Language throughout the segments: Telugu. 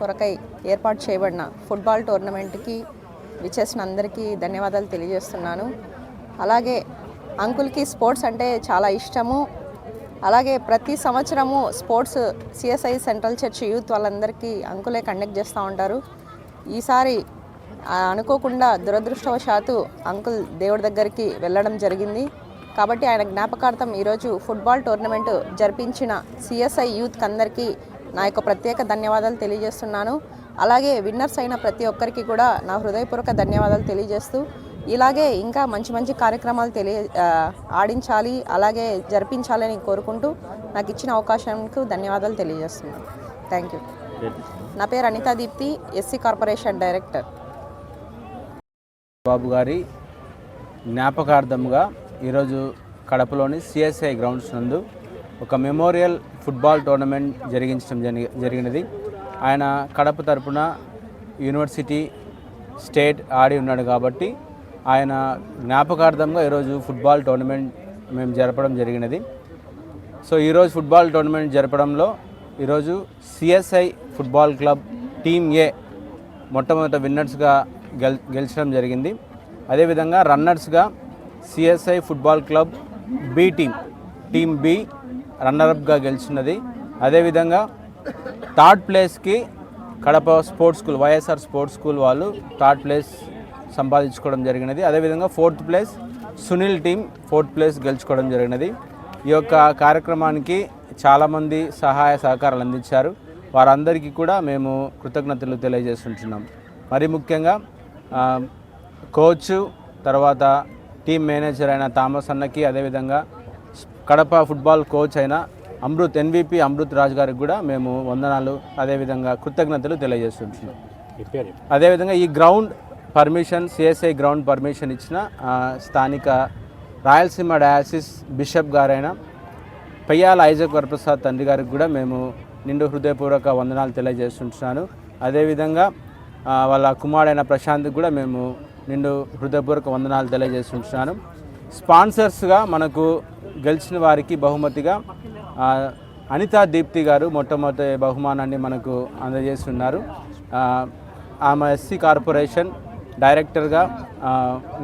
కొరకై ఏర్పాటు చేయబడిన ఫుట్బాల్ టోర్నమెంట్కి విచ్చేసిన అందరికీ ధన్యవాదాలు తెలియజేస్తున్నాను. అలాగే అంకుల్కి స్పోర్ట్స్ అంటే చాలా ఇష్టము. అలాగే ప్రతి సంవత్సరము sports CSI central church youth వాళ్ళందరికీ అంకులే కండక్ట్ చేస్తూ ఉంటారు. ఈసారి అనుకోకుండా దురదృష్టవశాత్తు అంకుల్ దేవుడి దగ్గరికి వెళ్ళడం జరిగింది. కాబట్టి ఆయన జ్ఞాపకార్థం ఈరోజు ఫుట్బాల్ టోర్నమెంట్ జరిపించిన సిఎస్ఐ యూత్కి అందరికీ నా యొక్క ప్రత్యేక ధన్యవాదాలు తెలియజేస్తున్నాను. అలాగే విన్నర్స్ అయిన ప్రతి ఒక్కరికి కూడా నా హృదయపూర్వక ధన్యవాదాలు తెలియజేస్తూ ఇలాగే ఇంకా మంచి మంచి కార్యక్రమాలు ఆడించాలి, అలాగే జరిపించాలని కోరుకుంటూ నాకు ఇచ్చిన అవకాశానికి ధన్యవాదాలు తెలియజేస్తున్నాను. Thank you. నా పేరు Anitha Deepthi, SC corporation director. Babu గారి జ్ఞాపకార్థంగా ఈరోజు కడపలోని సిఎస్ఐ గ్రౌండ్స్ నందు ఒక మెమోరియల్ ఫుట్బాల్ టోర్నమెంట్ జరిగినది. ఆయన కడప తరపున యూనివర్సిటీ స్టేట్ ఆడి ఉన్నాడు కాబట్టి ఆయన జ్ఞాపకార్థంగా ఈరోజు ఫుట్బాల్ టోర్నమెంట్ మేము జరపడం జరిగినది. సో ఈరోజు ఫుట్బాల్ టోర్నమెంట్ జరపడంలో ఈరోజు CSI football club team A మొట్టమొదట విన్నర్స్గా గెలిచడం జరిగింది. అదేవిధంగా రన్నర్స్గా CSI football club B team B రన్నరప్గా గెలిచినది. అదేవిధంగా థర్డ్ ప్లేస్కి Kadapa sports school, YSR sports school వాళ్ళు థర్డ్ ప్లేస్ సంపాదించుకోవడం జరిగినది. అదేవిధంగా fourth place Sunil team fourth place గెలుచుకోవడం జరిగినది. ఈ యొక్క కార్యక్రమానికి చాలామంది సహాయ సహకారాలు అందించారు. వారందరికీ కూడా మేము కృతజ్ఞతలు తెలియజేస్తుంటున్నాం. మరి ముఖ్యంగా కోచ్, తర్వాత టీం మేనేజర్ అయిన థామస్ అన్నకి, అదేవిధంగా కడప ఫుట్బాల్ కోచ్ అయిన ఎన్విపి అమృత్ రాజ్ గారికి కూడా మేము వందనాలు, అదేవిధంగా కృతజ్ఞతలు తెలియజేస్తుంటున్నాం. అదేవిధంగా ఈ ground permission, CSI ground permission ఇచ్చిన స్థానిక రాయలసీమ డయాసిస్ బిషప్ గారైన పెయ్యాల ఐజక్ వరప్రసాద్ తండ్రి గారికి కూడా మేము నిండు హృదయపూర్వక వందనాలు తెలియజేస్తుంటున్నాను. అదేవిధంగా వాళ్ళ కుమారుడైన ప్రశాంత్కి కూడా మేము నిండు హృదయపూర్వక వందనాలు తెలియజేస్తుంటున్నాను. స్పాన్సర్స్గా మనకు గెలిచిన వారికి బహుమతిగా అనితా దీప్తి గారు మొట్టమొదటి బహుమానాన్ని మనకు అందజేస్తున్నారు. ఆమె ఎస్సీ కార్పొరేషన్ డైరెక్టర్గా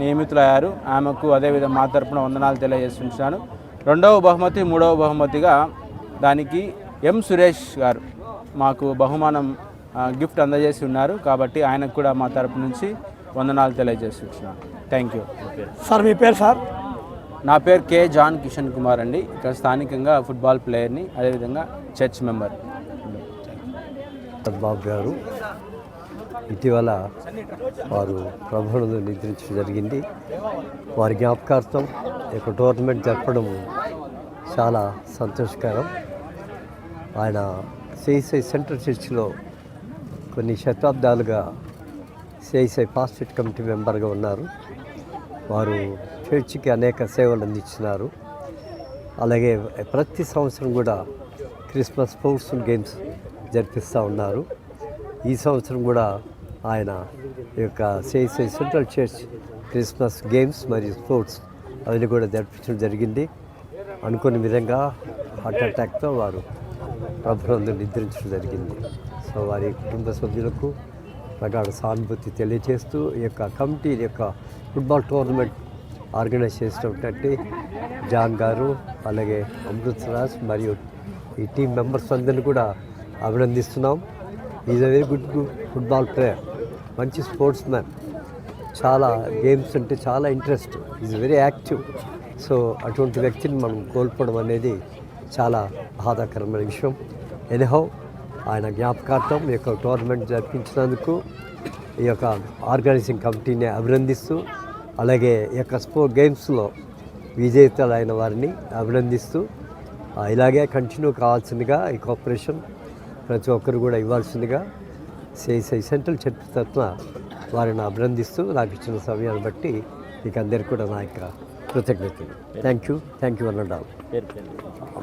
నియమితులయ్యారు. ఆమెకు అదేవిధంగా మా తరపున వందనాలు తెలియజేస్తున్నాను. రెండవ బహుమతి, మూడవ బహుమతిగా దానికి ఎం సురేష్ గారు మాకు బహుమానం గిఫ్ట్ అందజేసి ఉన్నారు. కాబట్టి ఆయనకు కూడా మా తరపు నుంచి వందనాలు తెలియజేస్తున్నాను. Thank you. సార్ మీ పేరు? సార్ నా పేరు కే జాన్ కిషన్ కుమార్ అండి. ఇక్కడ స్థానికంగా ఫుట్బాల్ ప్లేయర్ని, అదేవిధంగా చర్చ్ మెంబర్. బాబు గారు ఇటీవల వారు ప్రభువును నిద్రించడం జరిగింది. వారి జ్ఞాపకార్థం ఒక టోర్నమెంట్ జరపడం చాలా సంతోషకరం. ఆయన సిఎస్ఐ సెంట్రల్ చర్చ్లో కొన్ని శతాబ్దాలుగా సిఎస్ఐ పాస్టేట్ కమిటీ మెంబర్గా ఉన్నారు. వారు చర్చికి అనేక సేవలు అందించినారు. అలాగే ప్రతి సంవత్సరం కూడా క్రిస్మస్ స్పోర్ట్స్ గేమ్స్ జరిపిస్తూ ఉన్నారు. ఈ సంవత్సరం కూడా ఆయన ఈ యొక్క CSI central church Christmas games మరియు స్పోర్ట్స్ అవన్నీ కూడా జరిపించడం జరిగింది. అనుకున్న విధంగా హార్ట్ అటాక్తో వారు ప్రభుత్వం నిద్రించడం జరిగింది. సో వారి కుటుంబ సభ్యులకు ప్రగాఢ సానుభూతి తెలియజేస్తూ ఈ యొక్క కమిటీ యొక్క ఫుట్బాల్ టోర్నమెంట్ ఆర్గనైజ్ చేసినటువంటి జాన్ గారు, అలాగే అమృత్ రాజ్ మరియు ఈ టీం మెంబర్స్ అందరినీ కూడా అభినందిస్తున్నాం. Is a very good football player, మంచి స్పోర్ట్స్ మ్యాన్, చాలా గేమ్స్ అంటే చాలా interest, is very active. So అటువంటి వ్యక్తిని మనం కోల్పోవడం అనేది చాలా బాధాకరమైన విషయం. ఎనీహౌ ఆయన జ్ఞాపకార్థం ఈ యొక్క టోర్నమెంట్ జరిపించినందుకు ఈ యొక్క ఆర్గనైజింగ్ కమిటీని అభినందిస్తూ, అలాగే ఈ యొక్క గేమ్స్లో విజేతలైన వారిని అభినందిస్తూ ఇలాగే కంటిన్యూ కావాల్సిందిగా ఈ కోఆపరేషన్ ప్రతి ఒక్కరు కూడా ఇవ్వాల్సిందిగా సిఎస్ఐ సెంట్రల్ చర్చ్ తరఫున వారిని అభినందిస్తూ నాకు ఇచ్చిన సమయాన్ని బట్టి మీకు అందరికీ కూడా నా యొక్క కృతజ్ఞతలు. థ్యాంక్ యూ అన్నాడు.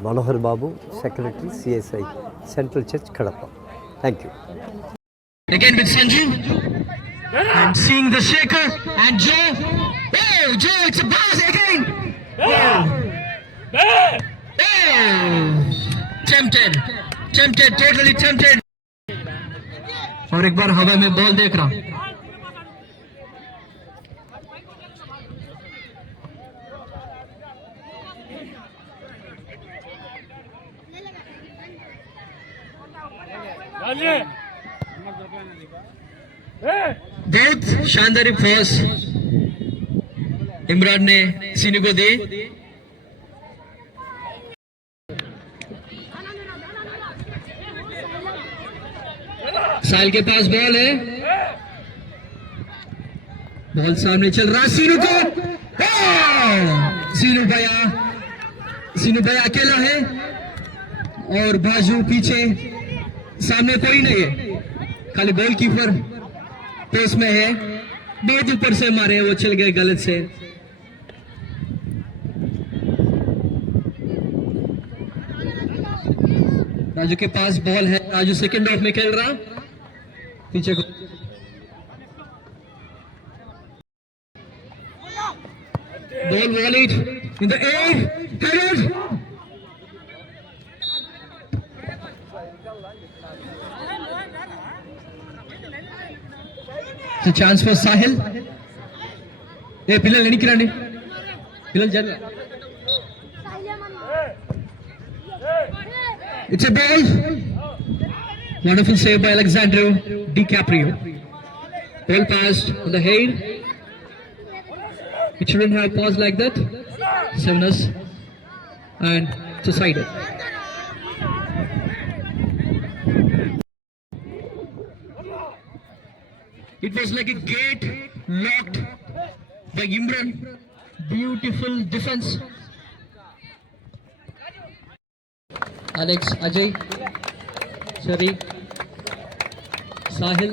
Manohar Babu, secretary, CSI central church, Kadapa. Thank you. Again with Sanju and seeing the shaker and Joe. Oh, Joe, it's a pass again. Oh. tempted, totally tempted. और एक बार हवा में बॉल देख रहा. बहुत शानदार पास इमरान ने सीनू को दी. साहिल के पास बॉल है, बॉल सामने चल रहा सीनू को. सीनू भैया अकेला है और बाजू पीछे सामने कोई नहीं है, खाली गोलकीपर पोस्ट में है. बहुत ऊपर से मारे, वो चल गए गलत से. राजू के पास बॉल है, राजू सेकंड हाफ में खेल रहा. पीछे को ball wallet in the air, headed. It's a chance for Sahil. Hey, Pilal, any kirani? Pilal, jalla. It's a ball. Wonderful save by Alexandro DiCaprio. Well passed on the head. It shouldn't have passed like that. 7us and it's a side. It was like a gate locked by Imran. Beautiful defense. Alex, Ajay, Sharif, Sahil,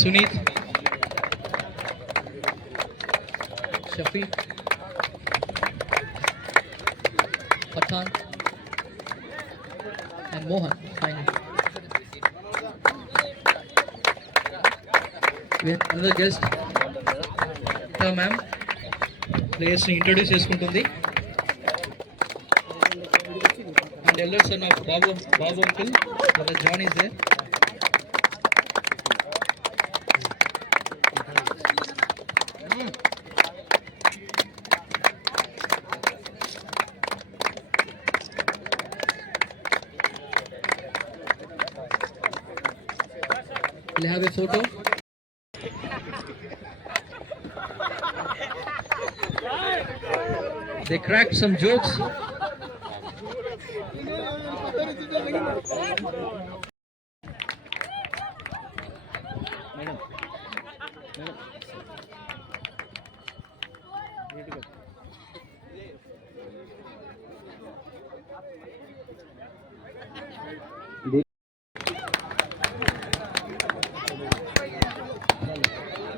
Sunit, Shafi, Pathan, and Mohan finally. We have another guest. Hello, ma'am. Players to introduce చేసుకుంటుంది. And elder son of Babu uncle, brother John is there. We'll have a photo. They cracked some jokes.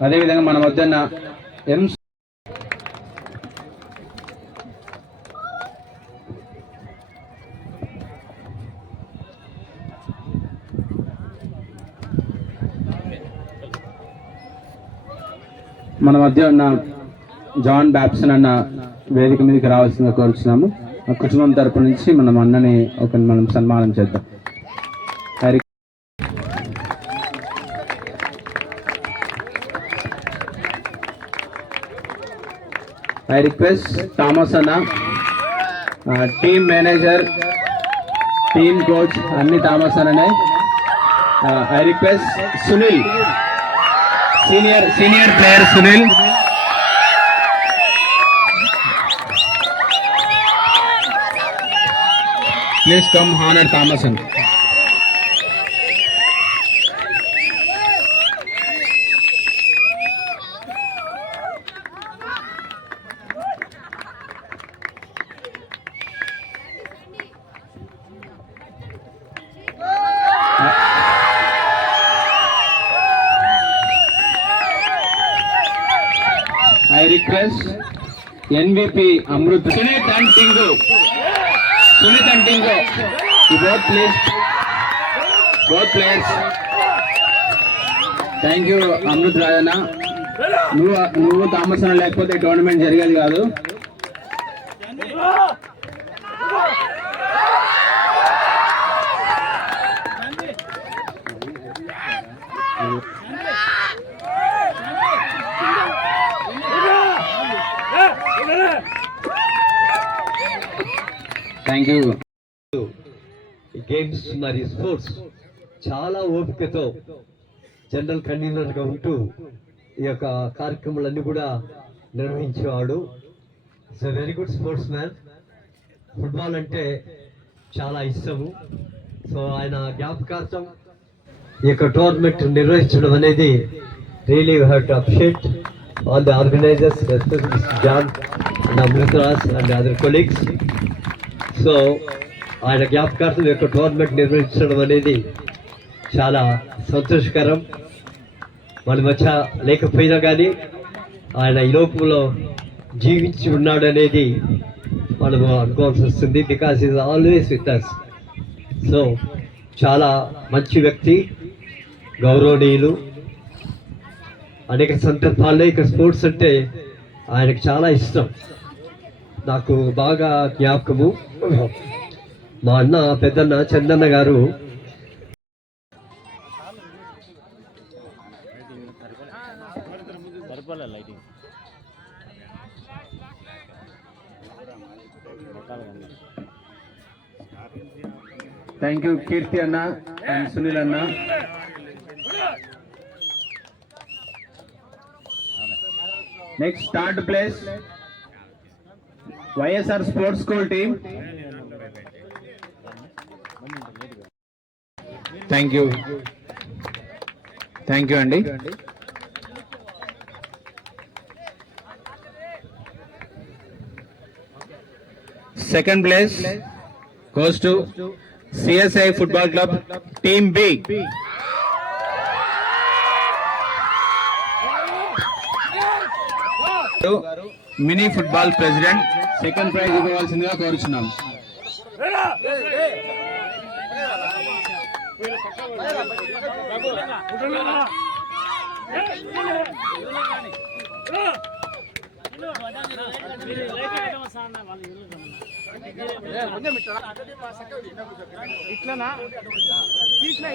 అదేవిధంగా మన వద్దన్న ఎం మన మధ్య ఉన్న జాన్ బ్యాప్సన్ అన్న వేదిక మీదకి రావాల్సిందిగా కోరుచున్నాము. ఆ కుటుంబం తరపు నుంచి మనం అన్నని మనం సన్మానం చేద్దాం. I request Thomas Anna, team manager, team coach, Anni Thomas Anna. I request Sunil, senior player Sunil. Please come honor Thomas Anna. I request MVP Amrut, Sunit and Tingo. You both players. Thank you Amrut Rajana. నువ్వు థామస్ అన్న లేకపోతే టోర్నమెంట్ జరిగేది కాదు. Thank you. గేమ్స్ మరియు స్పోర్ట్స్ చాలా ఓపికతో జనరల్ కన్వీనర్గా ఉంటూ ఈ యొక్క కార్యక్రమాలన్నీ కూడా నిర్వహించేవాడు. It's a very good sportsman. Football అంటే చాలా ఇష్టము. సో ఆయన జ్ఞాపకార్థం ఈ యొక్క టోర్నమెంట్ నిర్వహించడం అనేది really we have to appreciate all the organizers, especially John and Amritraj and other colleagues. So ఆయన జ్ఞాపకార్థం ఈ యొక్క టోర్నమెంట్ నిర్వహించడం అనేది చాలా సంతోషకరం. మన మధ్య లేకపోయినా కానీ ఆయన ఈ లోకంలో జీవించి ఉన్నాడు అనేది మనము అనుకోవాల్సి వస్తుంది. Because is always with us. So చాలా మంచి వ్యక్తి, గౌరవనీయులు. అనేక సందర్భాల్లో ఇక స్పోర్ట్స్ అంటే ఆయనకు చాలా ఇష్టం. నాకు బాగా జ్ఞాపకము, మా అన్న పెద్దన్న చందన్న గారు థ్యాంక్ యూ కీర్తి అన్న అండ్ సునీల్ అన్న. Next third place YSR sports school team. Thank you అండి. Second place goes to CSI Football Club Team B. Mini football president second prize ఇవ్వవలసిందిగా కోరుచున్నాం.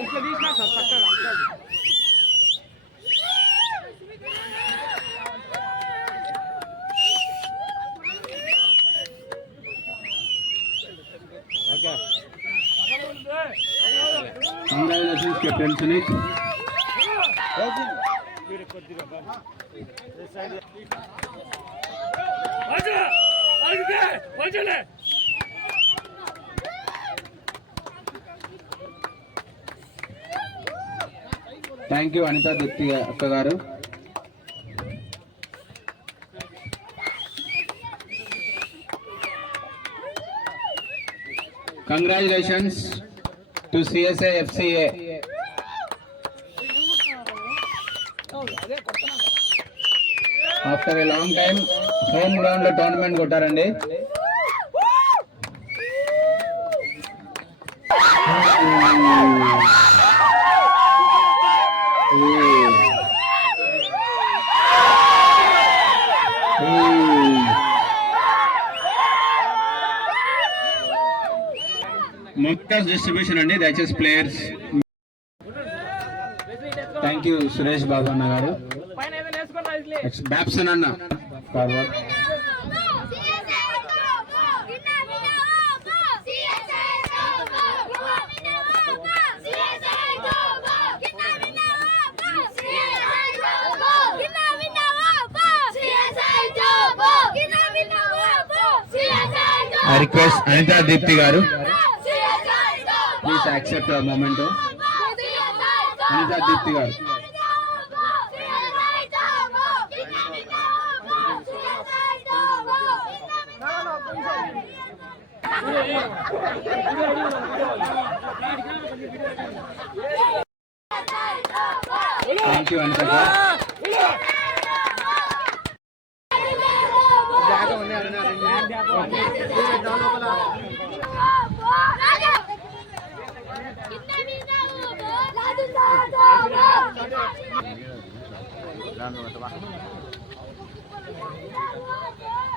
ఇట్లా తీసినా సార్ చక్కగా. Congratulations, Captain Sunit. Thank you Anitha Deepthi అక్క గారు. Congratulations to CSI FCA. After a long time home ground లో టోర్నమెంట్ కొట్టారండి. మొత్తం డిస్ట్రిబ్యూషన్ అండి, దయచేసి players. Thank you Suresh Babu అన్న గారు. బ్యాప్సన్ అన్న forward. I request Anita Deepthi garu, please accept a memento. Anita Deepthi garu. Thank you Anita garu.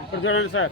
ఇప్పుడు చూడండి సార్.